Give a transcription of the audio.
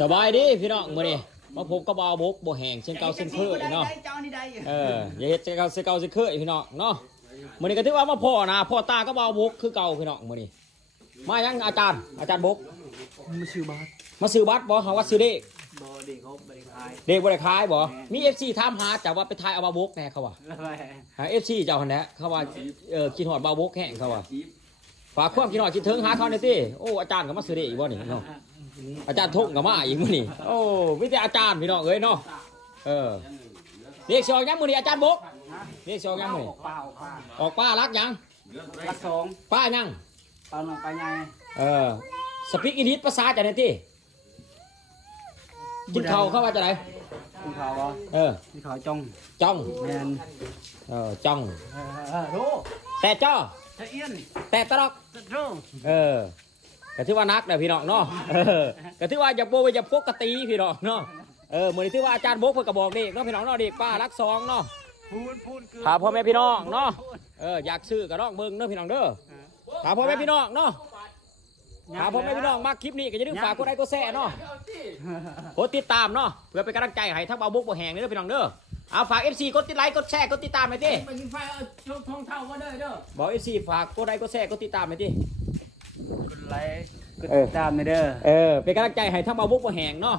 สบายดีพี่น้องมื้อนี้มาพบกับบ่าวบกบ่แห้งเช่นเก่าเช่นเคยเนาะอย่าเฮ็ดเช่นเก่าเช่นเคยพี่น้องเนาะมื้อนี้ก็ถือว่ามาพ่อนะพ่อตาก็บ่าวบกคือเก่าพี่น้องมื้อนี้มายังอาจารย์บกมาซื้อบัตรบ่เฮาว่าซื้อเด็กบ่เด็กเขาบ่ได้ขายเด็กบ่ได้ขายบ่มี FC ถามหาจ้ะว่าไปทายเอาบ่าวบกแน่เขาว่าหา FC เจ้าหั่นแหละเขาว่าคิดฮอดบ่าวบกแห้งเขาว่าฝากความคิดฮอดคิดถึงหาเขาหน่อยติโอ้อาจารย์ก็มาซื้อเด็กอีกบ่นี่เนาะอาจารย์ทุ่งกับมาอีกมื้อนี้โอ้มีแต่อาจารย์พี่น้องเอ้ยเนาะเรียกสิออกยังมื้อนี้อาจารย์บกเรียกสิออกยังมื้อนี้ออกป้ารักยังรักสองป้ายังป้าน้องป้าใหญ่สปีกอิงลิชภาษาจังได๋ติกินข้าวเข้าว่าจังได๋กินข้าวบ่กินข้าวจ้องแม่นจ้องโธ่แต่จ้อตะเอียนแต่ตะดอกโธ่ก็ถือว่านักนะพี่น้องเนาะก็ถือว่าอย่าโบอย่าปกติพี่น้องเนาะมื้อนี้ถือว่าอาจารย์บกเพิ่นก็บอกเด็กเนาะพี่น้องเนาะเด็กป้ารักสองเนาะพูนถามพ่อแม่พี่น้องเนาะอยากซื้อก็น้องเบิ่งเนาะพี่น้องเด้อถามพ่อแม่พี่น้องเนาะถามพ่อแม่พี่น้องมาคลิปนี้ก็อย่าลืมฝากกดไลค์กดแชร์เนาะกดติดตามเนาะเพื่อเป็นกำลังใจให้ทั้งบ่าวบกบ่แห้งเด้อพี่น้องเด้อเอาฝาก FC กดติดไลค์กดแชร์กดติดตามหน่อยติมายิงไฟเอาทองเท่ามาเด้อบอก FC ฝากกดไลค์กดแชร์กดติดตามหน่อยติกดไลค์กดติดตามเด้อเป็นกำลังใจให้ทั้งบ่าวบกบ่แห้งเนาะ